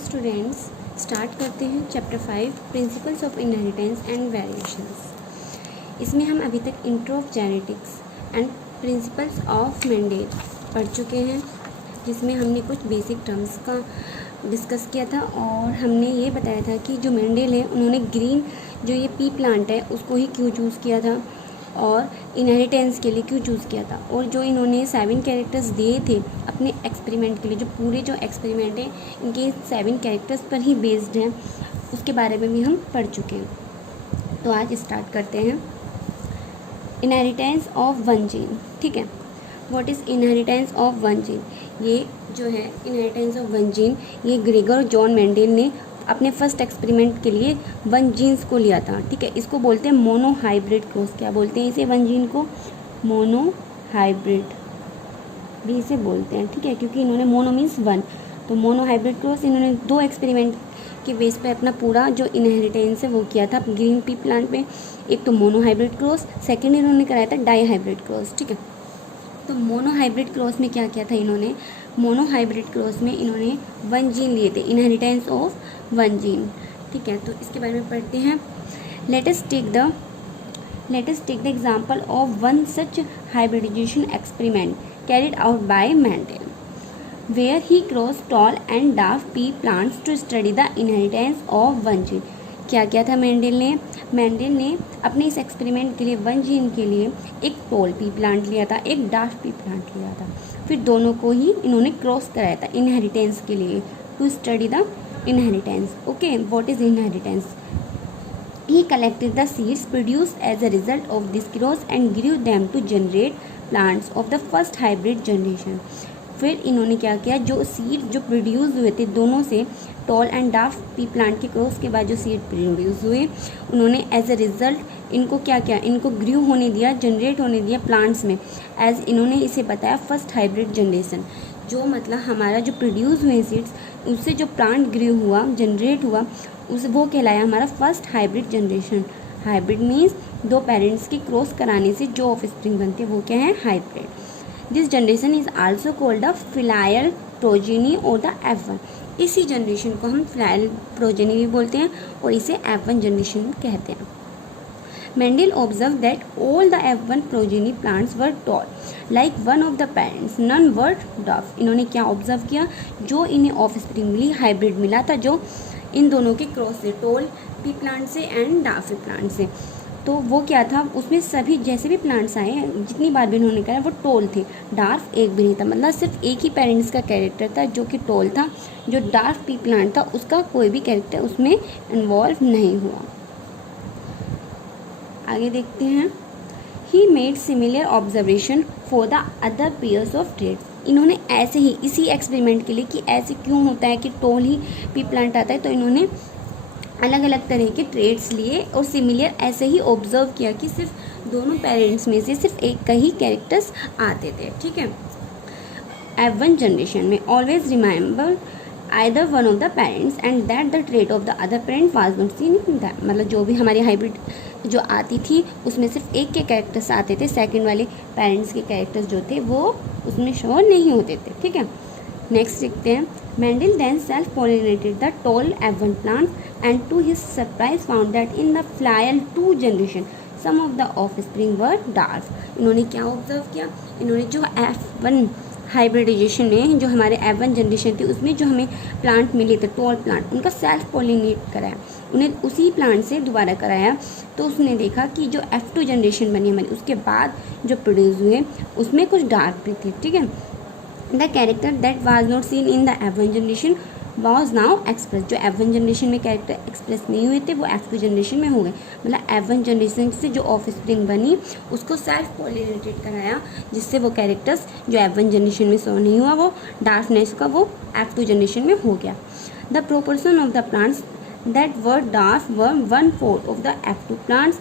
Students, start करते हैं chapter 5 principles of inheritance and variations. इसमें हम अभी तक intro of genetics and principles of Mendel पढ़ चुके हैं, जिसमें हमने कुछ बेसिक टर्म्स का डिस्कस किया था और हमने ये बताया था कि जो मेंडेल है उन्होंने ग्रीन जो ये पी प्लांट है उसको ही क्यों चूज़ किया था और इनहेरिटेंस के लिए क्यों चूज़ किया था, और जो इन्होंने 7 कैरेक्टर्स दिए थे अपने एक्सपेरिमेंट के लिए, जो पूरे जो एक्सपेरिमेंट है इनके 7 कैरेक्टर्स पर ही बेस्ड हैं, उसके बारे में भी हम पढ़ चुके हैं। तो आज स्टार्ट करते हैं इनहेरिटेंस ऑफ वन जीन। ठीक है, what is inheritance of one gene? ये जो है इनहेरिटेंस ऑफ वन जीन, ये ग्रेगर जॉन मेंडेल ने अपने फर्स्ट एक्सपेरिमेंट के लिए वन जीन्स को लिया था। ठीक है, इसको बोलते हैं मोनो हाइब्रिड क्रॉस। क्या बोलते हैं इसे? वन जीन को मोनो हाइब्रिड भी इसे बोलते हैं। ठीक है, क्योंकि इन्होंने मोनो मीन्स वन, तो मोनो हाइब्रिड क्रॉस इन्होंने 2 एक्सपेरिमेंट के बेस पे अपना पूरा जो इनहेरिटेंस है वो किया था ग्रीन पी प्लांट पे। एक तो मोनो हाइब्रिड क्रॉस, सेकेंड इन्होंने कराया था डाई हाइब्रिड क्रॉस। ठीक है, तो मोनो हाइब्रिड क्रॉस में क्या किया था इन्होंने? मोनो हाइब्रिड क्रॉस में इन्होंने वन जीन लिए थे, इनहेरिटेंस ऑफ वन जीन। ठीक है, तो इसके बारे में पढ़ते हैं। Let us take the example of one such hybridization experiment carried out by Mendel, where he cross tall and dark pea plants to study the inheritance of one gene. क्या किया था मेंडेल ने अपने इस एक्सपेरिमेंट के लिए one gene के लिए एक टॉल पी प्लांट लिया था, एक डार्क पी प्लांट लिया था, फिर दोनों को ही इन्होंने क्रॉस कराया था इनहेरिटेंस के लिए, to study the inheritance. Okay, what is inheritance? He collected the seeds produced as a result of this cross and grew them to generate plants of the first hybrid generation. फिर इन्होंने क्या किया, जो seed जो produce हुए थे दोनों से, toll and dark P plant के क्रॉस के बाद जो सीड प्रोड्यूस हुए, उन्होंने एज अ रिजल्ट इनको क्या किया, इनको ग्रू होने दिया, जनरेट होने दिया प्लांट्स में, एज इन्होंने इसे बताया फर्स्ट हाइब्रिड जनरेशन। जो मतलब हमारा जो प्रोड्यूस हुए सीड्स, उससे जो प्लांट ग्रू हुआ, जनरेट हुआ, उस वो कहलाया हमारा first hybrid generation. Hybrid means 2 parents के क्रॉस कराने से जो ऑफ स्प्रिंग बनते हैं वो क्या है? Hybrid. This generation is also called the filial progeny और द F1। इसी जनरेशन को हम फिलायल प्रोजेनी भी बोलते हैं और इसे F1 जनरेशन कहते हैं। Mendel observed that all the F1 progeny plants were tall, like one of the parents. None were dwarf. इन्होंने क्या ऑब्जर्व किया? जो इन्हें ऑफ स्प्रिंगली हाइब्रिड मिला था, जो इन दोनों के क्रॉस से, टोल पी प्लांट से एंड डार्क प्लांट से, तो वो क्या था, उसमें सभी जैसे भी प्लांट्स आए जितनी बार भी इन्होंने कहा वो टोल थे, डार्क एक भी नहीं था। मतलब सिर्फ एक ही पेरेंट्स का कैरेक्टर था जो कि टोल था। जो डार्क पी प्लांट था उसका कोई भी कैरेक्टर उसमें इन्वॉल्व नहीं हुआ। आगे देखते हैं। He made similar observation for the other pairs of traits. इन्होंने ऐसे ही इसी एक्सपेरिमेंट के लिए कि ऐसे क्यों होता है कि टोल ही पी प्लांट आता है, तो इन्होंने अलग अलग तरह के ट्रेड्स लिए और सिमिलर ऐसे ही ऑब्जर्व किया कि सिर्फ दोनों पेरेंट्स में से सिर्फ एक का ही कैरेक्टर्स आते थे। ठीक है, F1 जनरेशन में always remember either one of the parents and that the trait of the other parent was not seen in them। मतलब जो भी हमारी हाइब्रिड जो आती थी उसमें सिर्फ एक के कैरेक्टर्स आते थे, सेकंड वाले पेरेंट्स के कैरेक्टर्स जो थे वो उसमें शो नहीं होते थे। ठीक है, नेक्स्ट देखते हैं। Mendel then self pollinated the tall F1 plants and to his surprise found that in the filial 2 generation some of the offspring were dwarf. इन्होंने क्या ऑब्जर्व किया? इन्होंने जो F1 हाइब्रिडाइजेशन में जो हमारे F1 जनरेशन थी उसमें जो हमें प्लांट मिले थे, टॉल प्लांट, उनका सेल्फ पॉलिनेट कराया, उन्हें उसी प्लांट से दोबारा कराया, तो उसने देखा कि जो F2 जनरेशन बनी हमारी उसके बाद जो प्रोड्यूस हुए उसमें कुछ डार्क भी थे। ठीक है, the character that was not seen in the F1 generation was now express. जो F1 जनरेशन में कैरेक्टर एक्सप्रेस नहीं हुए थे वो F2 जनरेशन में हो गए। मतलब F1 जनरेशन से जो ऑफ स्प्रिंग बनी उसको सेल्फ पॉलिनेटेड कराया, जिससे वो कैरेक्टर्स जो F1 जनरेशन में शो नहीं हुआ वो डार्कनेस का वो F2 जनरेशन में हो गया। The proportion of the plants that were dark were 1/4 of the F2 plants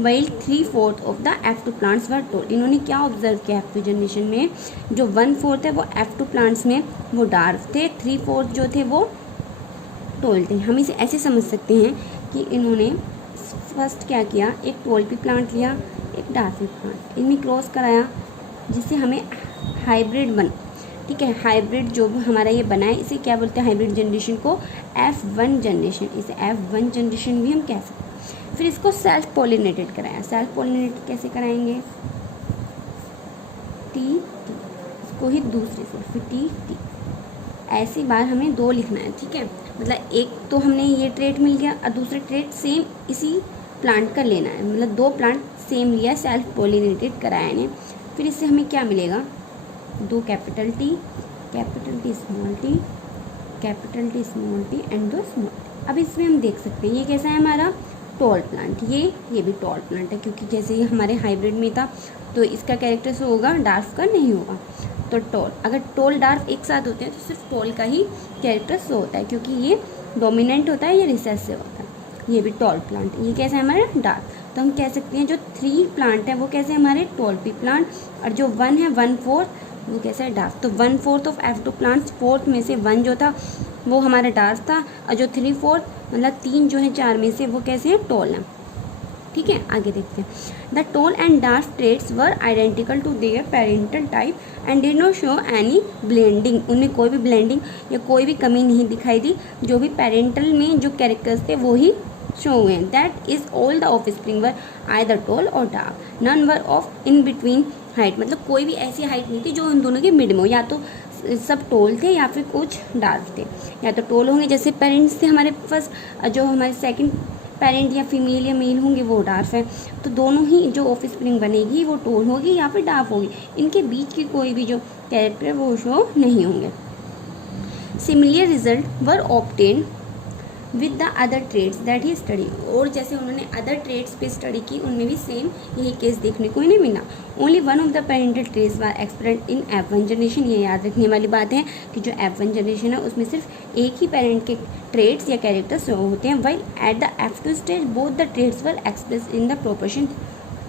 while 3/4 of the F2 plants were toll. इन्होंने क्या ऑब्जर्व किया? F2 जनरेशन में जो 1/4 है वो F2 प्लांट्स में वो डार्क थे, 3/4 जो थे वो टोल थे। हम इसे ऐसे समझ सकते हैं कि इन्होंने फर्स्ट क्या किया, एक टोल पी प्लांट लिया, एक डार्क पी प्लांट, इनमें क्रॉस कराया जिससे हमें हाइब्रिड ठीक है। हाइब्रिड जो हमारा ये बना है इसे क्या बोलते हैं, हाइब्रिड जनरेशन को F1 जनरेशन, इसे F1 जनरेशन भी हम कह सकते हैं। फिर इसको सेल्फ पॉलिनेटेड कराया, सेल्फ पॉलिनेटेड कैसे कराएंगे, टी इसको ही दूसरे से, फिर टी टी, ऐसी बार हमें 2 लिखना है, ठीक है। मतलब एक तो हमने ये ट्रेट मिल गया और दूसरा ट्रेट सेम इसी प्लांट का लेना है, मतलब 2 प्लांट सेम लिया, सेल्फ पॉलिनेटेड कराया इन्हें। फिर इससे हमें क्या मिलेगा, 2 capital T small T, capital T small T and 2 small T. अब इसमें हम देख सकते हैं ये कैसा है हमारा टॉल प्लांट, ये भी टॉल प्लांट है, क्योंकि जैसे ये हमारे हाइब्रिड में था तो इसका कैरेक्टर शो होगा, डार्फ का नहीं होगा। तो टॉल, अगर टॉल डार्फ एक साथ होते हैं तो सिर्फ टॉल का ही कैरेक्टर शो होता है, क्योंकि ये डोमिनेंट होता है, ये रिसेसिव होता है। ये भी टॉल प्लांट, ये कैसा है हमारा डार्फ। तो हम कह सकते हैं जो 3 प्लांट है वो कैसे हमारे टॉल पी प्लांट, और जो 1 है 1/4 वो कैसा है डार्फ। तो 1/4 ऑफ F2 प्लांट्स, 4 में से 1 जो था वो हमारा डार्फ था, और जो 3/4 मतलब 3 जो है 4 में से वो कैसे हैं टॉल हैं, ठीक है। आगे देखते हैं, the tall and dwarf traits were identical to their parental type and did not show any blending, उनमें कोई भी ब्लेंडिंग या कोई भी कमी नहीं दिखाई दी, जो भी पेरेंटल में जो कैरेक्टर्स थे वो ही शो हुए हैं। That is all the offspring were either tall और dwarf, none were of in between height, मतलब कोई भी ऐसी हाइट नहीं थी जो उन दोनों के मिड में हो, या तो सब टोल थे या फिर कुछ डार्फ थे। या तो टोल होंगे जैसे पेरेंट्स थे हमारे फर्स्ट, जो हमारे सेकंड पेरेंट या फीमेल या मेल होंगे वो डार्फ है, तो दोनों ही जो ऑफस्प्रिंग बनेगी वो टोल होगी या फिर डार्फ होगी, इनके बीच की कोई भी जो कैरेक्टर वो शो नहीं होंगे। Similar result were obtained with the other traits that he study, और जैसे उन्होंने अदर ट्रेड्स पे स्टडी की उनमें भी सेम यही केस देखने को नहीं मिला। Only one of the parental traits were expressed in F1 generation, ये याद रखने वाली बात है कि जो F1 जनरेशन है उसमें सिर्फ एक ही पेरेंट के ट्रेड्स या कैरेक्टर्स शो होते हैं, while at the F2 stage both the traits were expressed in the proportion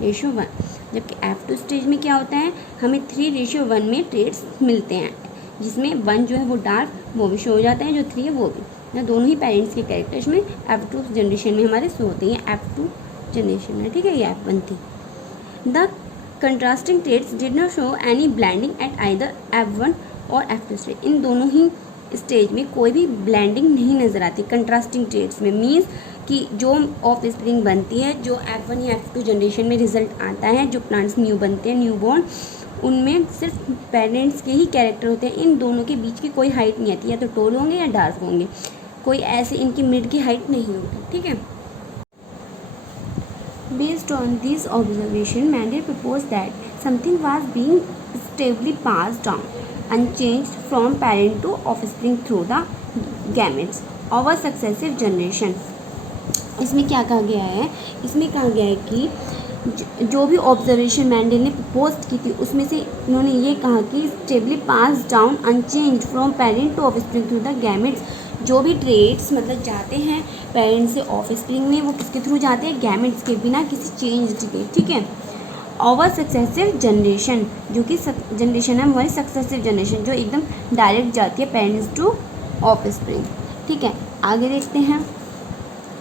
ratio 1, जबकि F2 स्टेज में क्या होता है, हमें 3:1 में ट्रेड्स मिलते हैं, जिसमें 1 जो है वो डार्क वो भी शो हो जाता है, जो 3 है वो भी, ना दोनों ही पेरेंट्स के कैरेक्टर्स में F2 जनरेशन में हमारे शो होते हैं। F2 जनरेशन है, ठीक है, ये F1 थी। The contrasting traits did not show any blending at either F1 और F2 स्टेज, इन दोनों ही स्टेज में कोई भी ब्लेंडिंग नहीं नज़र आती कंट्रास्टिंग ट्रेड्स में। मीन्स कि जो ऑफ स्प्रिंग बनती है, जो F1 या F2 जनरेशन में रिजल्ट आता है, जो प्लांट्स न्यू बनते हैं, न्यू बॉर्न, उनमें सिर्फ पेरेंट्स के ही कैरेक्टर होते हैं, इन दोनों के बीच की कोई हाइट नहीं आती, या तो टोल होंगे या डार्क होंगे, कोई ऐसे इनकी मिड की हाइट नहीं होती, ठीक है। Based on this observation Mendel propose that something was being stably passed down unchanged from parent to offspring through the gametes over successive generation. इसमें क्या कहा गया है, इसमें कहा गया है कि जो भी ऑब्जर्वेशन मैंडल ने प्रपोज की थी उसमें से उन्होंने ये कहा कि stably pass down unchange from parent to offspring through the gametes, जो भी ट्रेड्स मतलब जाते हैं पेरेंट से ऑफस्प्रिंग में वो किसके थ्रू जाते हैं, गैमेट्स के, बिना किसी चेंज के, ठीक है। ओवर सक्सेसिव जनरेशन, जो कि जनरेशन है हमारी सक्सेसिव जनरेशन, जो एकदम डायरेक्ट जाती है पेरेंट्स टू ऑफस्प्रिंग, ठीक है। आगे देखते हैं,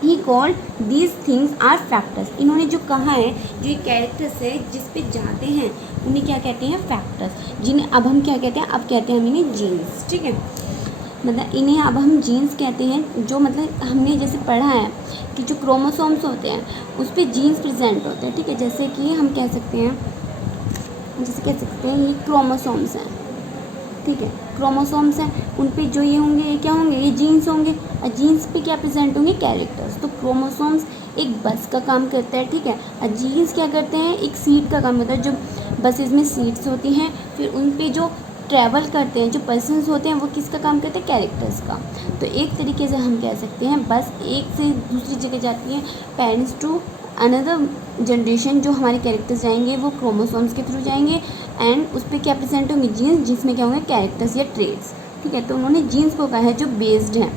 he called these things are factors, इन्होंने जो कहा है, जो ये कैरेक्टर्स है जिस पे जाते हैं उन्हें क्या कहते हैं, फैक्टर्स, जिन्हें अब हम क्या कहते हैं, अब कहते हैं हम इन्हें जीन्स, ठीक है। मतलब इन्हें अब हम जीन्स कहते हैं, जो मतलब हमने जैसे पढ़ा है कि जो क्रोमोसोम्स होते हैं उस पर जीन्स प्रेजेंट होते हैं, ठीक है। जैसे कि हम कह सकते हैं, जैसे कह सकते हैं ये क्रोमोसोम्स हैं, ठीक है, क्रोमोसोम्स हैं, उन पे जो ये होंगे ये क्या होंगे, ये जीन्स होंगे, और जीन्स पे क्या प्रेजेंट होंगे, कैरेक्टर्स। तो क्रोमोसोम्स एक बस का काम करता है, ठीक है, और जीन्स क्या करते हैं, एक सीट का काम करता है। जो बसेज में सीट्स होती हैं, फिर उन पे जो ट्रैवल करते हैं जो पर्सन्स होते हैं वो किसका काम करते हैं, कैरेक्टर्स का। तो एक तरीके से हम कह सकते हैं बस एक से दूसरी जगह जाती है, पेरेंट्स टू अनदर जनरेशन, जो हमारे कैरेक्टर्स जाएंगे वो क्रोमोसोम्स के थ्रू जाएंगे, एंड उस पर क्या प्रेजेंट होंगे, जीन्स, जिसमें क्या होंगे, कैरेक्टर्स या ट्रेड्स, ठीक है। तो उन्होंने जीन्स को कहा है जो बेस्ड है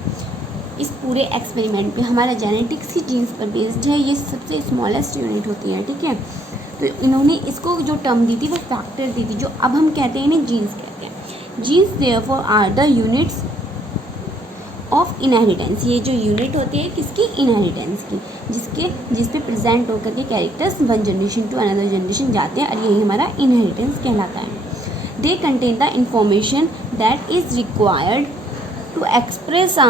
इस पूरे एक्सपेरिमेंट पे, हमारा जेनेटिक्स ही जीन्स पर बेस्ड है, ये सबसे स्मॉलेस्ट यूनिट होती है, ठीक है। तो इन्होंने इसको जो टर्म दी थी वो फैक्टर दी थी, जो अब हम कहते हैं इन्हें जीन्स कहते हैं। Genes therefore are the units of inheritance, ये जो यूनिट होती है किसकी, इनहेरिटेंस की, जिस पे प्रेजेंट होकर के characters one generation to another generation जाते हैं, और यही हमारा इनहेरिटेंस कहलाता है। They contain the information that is required to express a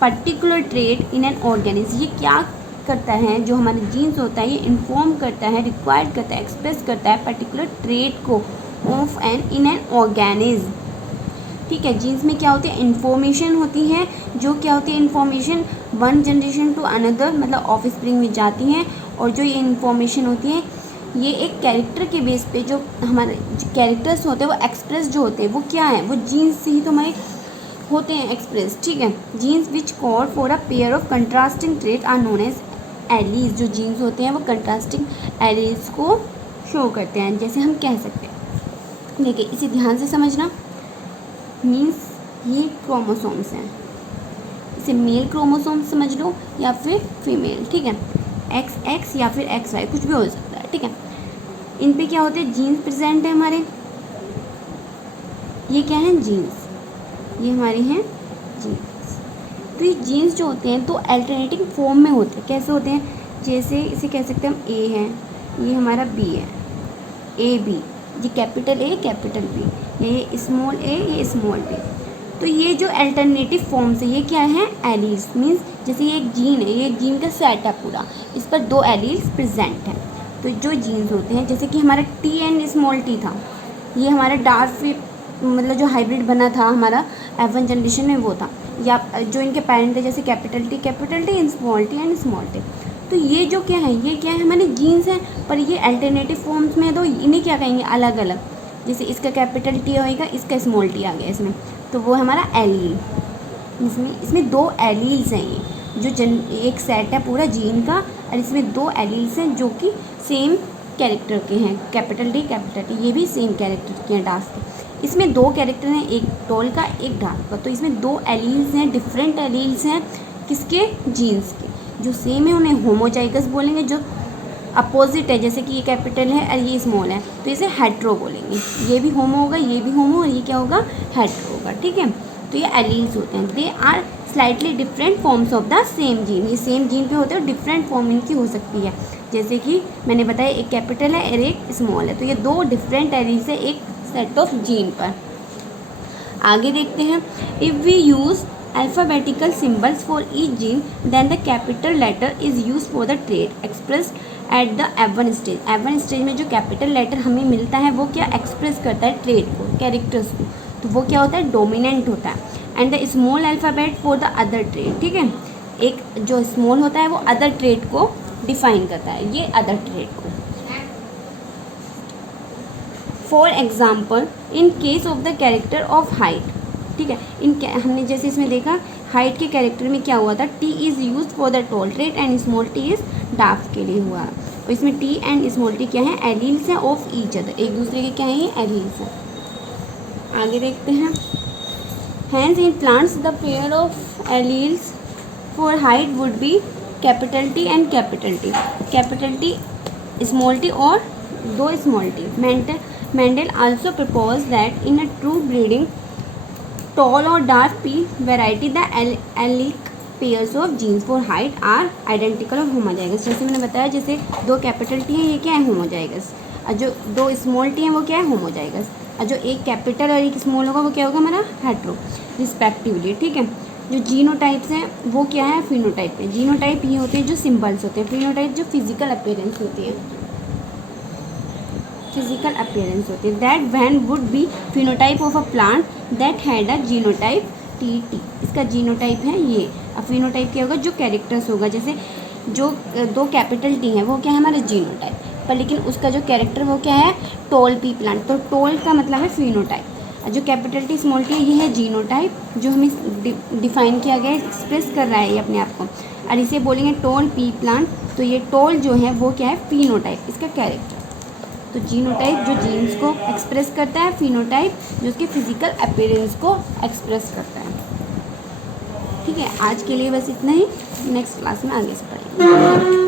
particular trait in an organism. ये क्या करता है, जो हमारे जीन्स होता है ये इन्फॉर्म करता है, रिक्वायर्ड करता है, एक्सप्रेस करता है पर्टिकुलर ट्रेट को of an in an organism. ठीक है, जीन्स में क्या होती है, इन्फॉर्मेशन होती है, जो क्या होती है information one generation to another मतलब ऑफ स्प्रिंग में जाती हैं। और जो ये इन्फॉर्मेशन होती है ये एक कैरेक्टर के बेस पे, जो हमारे कैरेक्टर्स होते हैं वो एक्सप्रेस जो होते हैं वो क्या है, वो जीन्स से ही तो हमारे होते हैं एक्सप्रेस। ठीक है, genes which call for a pair of contrasting trait are known as alleles. जो जीन्स होते हैं वो कंट्रास्टिंग एलीज को शो करते हैं, जैसे हम कह सकते हैं। देखिए इसे ध्यान से समझना, मीन्स ये क्रोमोसोम्स हैं, इसे मेल क्रोमोसोम समझ लो या फिर फीमेल। ठीक है, XX या फिर XY कुछ भी हो सकता है। ठीक है, इन पे क्या होते हैं, जीन्स प्रेजेंट है हमारे, ये क्या है जीन्स, ये हमारे हैं जीन्स। तो ये जीन्स जो होते हैं तो अल्टरनेटिंग फॉर्म में होते हैं। कैसे होते हैं, जैसे इसे कह सकते हैं हम A है, ये हमारा B है, AB, ये कैपिटल A कैपिटल B, ये स्मॉल a, ये स्मॉल b। तो ये जो अल्टरनेटिव फॉर्म्स है ये क्या है, एलील्स। मीन्स जैसे ये एक जीन है, ये एक जीन का सेट है पूरा, इस पर 2 एलील्स प्रेजेंट हैं। तो जो जीन्स होते हैं, जैसे कि हमारा T एंड स्मॉल t था, ये हमारा डार्क मतलब जो हाइब्रिड बना था हमारा F1 जनरेशन में वो था, या जो इनके पेरेंट है जैसे capital T small t and small t। तो ये जो क्या है, ये क्या है हमारे जीन्स हैं, पर ये अल्टरनेटिव फॉर्म्स में है, तो इन्हें क्या कहेंगे, अलग अलग। जैसे इसका कैपिटल T होएगा, इसका स्मॉल t आ गया इसमें, तो वो हमारा एलील। इसमें 2 एलील्स हैं, ये जो एक सेट है पूरा जीन का, और इसमें 2 एलील्स हैं जो कि सेम कैरेक्टर के हैं, कैपिटल T, ये भी सेम कैरेक्टर के हैं डार्क के। इसमें 2 कैरेक्टर हैं, एक टॉल का एक डार्क का। तो इसमें 2 एलील्स हैं, डिफरेंट एलील्स हैं किसके, जीन्स के। जो सेम है उन्हें होमोजाइगस बोलेंगे, जो अपोजिट है जैसे कि ये कैपिटल है और ये स्मॉल है तो इसे हेट्रो बोलेंगे। ये भी होमो होगा, ये भी होमो, और ये क्या होगा, हेट्रो होगा। ठीक है, तो ये एलील्स होते हैं। They are slightly different forms of the same gene. ये सेम जीन पे होते हैं, डिफरेंट फॉर्म इनकी हो सकती है। जैसे कि मैंने बताया एक कैपिटल है और एक स्मॉल है, तो ये 2 डिफरेंट एलील्स है एक सेट ऑफ जीन पर। आगे देखते हैं, if we use alphabetical symbols for each gene then the capital letter is used for the trait expressed at the F1 stage। F1 stage में जो कैपिटल लेटर हमें मिलता है वो क्या एक्सप्रेस करता है ट्रेट को, कैरेक्टर्स को, तो वो क्या होता है, डोमिनेंट होता है। And the small alphabet for the other trait. ठीक है, एक जो स्मॉल होता है वो अदर ट्रेट को डिफाइन करता है, ये अदर ट्रेट को। For example in case of the character of height. ठीक है, हमने जैसे इसमें देखा हाइट के कैरेक्टर में क्या हुआ था, T is use for the tall trait and small t is dark के लिए हुआ। और इसमें T एंड स्मॉल t क्या है, एलील्स हैं ऑफ ईच अदर, एक दूसरे के क्या है, ये एलील्स हैं। आगे देखते हैं, hence in plants the pair of alleles for height would be capital T and capital T, capital T small t और 2 small t। Mendel also proposed that in a true breeding tall or dark p variety the allelic pairs of genes for height are identical और homozygous. जैसे मैंने बताया, जैसे 2 capital T हैं ये क्या है, होमोजाइगस, और जो 2 स्मॉल t हैं वो क्या है, होमोजाइगस, और जो एक कैपिटल और एक स्मॉल होगा वो क्या होगा, हमारा हेट्रो रिस्पेक्टिवली। ठीक है, जो जीनोटाइप्स हैं वो क्या है, फिनोटाइप है। जीनोटाइप ये होते हैं जो सिम्बल्स होते हैं, फिनोटाइप जो फिजिकल अपीयरेंस होती है, फिजिकल अपीयरेंस होती है। That when would be phenotype of a plant that had a genotype TT। इसका जीनोटाइप है ये। अब फिनोटाइप क्या होगा, जो कैरेक्टर्स होगा, जैसे जो 2 कैपिटल T है वो क्या है, हमारा जीनोटाइप, पर लेकिन उसका जो कैरेक्टर वो क्या है, टॉल P प्लांट। तो टॉल का मतलब है फिनोटाइप, और जो कैपिटल T स्मॉल t है ये है जीनोटाइप, जो हमें डिफाइन किया गया है, एक्सप्रेस कर रहा है ये अपने आप को। और इसे बोलेंगे टॉल P प्लांट, तो ये टॉल जो है वो क्या है, फिनोटाइप, इसका कैरेक्टर। तो जीनोटाइप जो जीन्स को एक्सप्रेस करता है, फिनोटाइप जो उसके फिजिकल अपीयरेंस को एक्सप्रेस करता है। ठीक है, आज के लिए बस इतना ही, नेक्स्ट क्लास में आगे से पढ़ेंगे।